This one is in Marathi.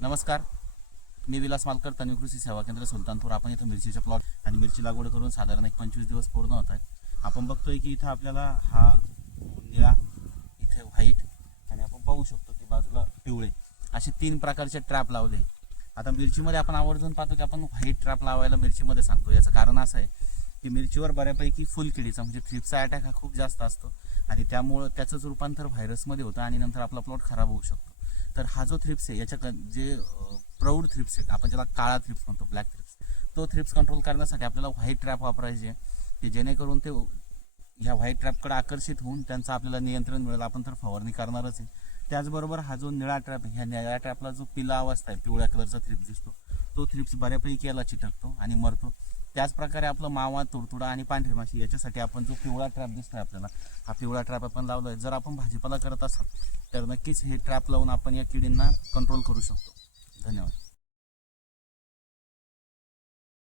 नमस्कार. मी विलास मालकर तन्वी कृषी सेवा केंद्र सुलतानपूर. आपण इथं मिरचीचा प्लॉट आणि मिरची लागवड करून साधारण एक पंचवीस दिवस पूर्ण होत आहे आपण बघतोय की इथं आपल्याला हा निळा इथे व्हाईट आणि आपण पाहू शकतो की बाजूला पिवळे असे तीन प्रकारचे ट्रॅप लावले. आता मिरचीमध्ये आपण आवर्जून पाहतो की आपण व्हाईट ट्रॅप लावायला मिरचीमध्ये सांगतो याचं कारण असं आहे की मिरचीवर बऱ्यापैकी फुलकिडीचा म्हणजे थ्रिप्सचा अटॅक हा खूप जास्त असतो आणि त्यामुळं त्याचंच रूपांतर व्हायरसमध्ये होतं आणि नंतर आपला प्लॉट खराब होऊ शकतो. तर हा जो थ्रिप्स आहे याच्या जे प्रौढ थ्रिप्स आहे आपण ज्याला काळा थ्रिप्स म्हणतो ब्लॅक थ्रिप्स तो थ्रिप्स कंट्रोल करण्यासाठी आपल्याला व्हाईट ट्रॅप वापरायचे की जेणेकरून ते ह्या व्हाईट ट्रॅपकडे आकर्षित होऊन त्यांचं आपल्याला नियंत्रण मिळेल आपण तर फवारणी करणारच आहे. त्याचबरोबर हा जो निळा ट्रॅप ह्या निळ्या ट्रॅपला जो पिला अवस्था आहे पिवळ्या कलरचा थ्रिप्स दिसतो तो थ्रिप्स बऱ्यापैकी याला चिटकतो आणि मरतो. त्याचप्रकारे आपलं मावा तुडतुडा आणि पांढरी माशी याच्यासाठी आपण जो पिवळा ट्रॅप दिसतोय आपल्याला हा पिवळा ट्रॅप आपण लावलाय. जर आपण भाजीपाला करत असाल तर नक्कीच हे ट्रॅप लावून आपण या किडींना कंट्रोल करू शकतो. धन्यवाद.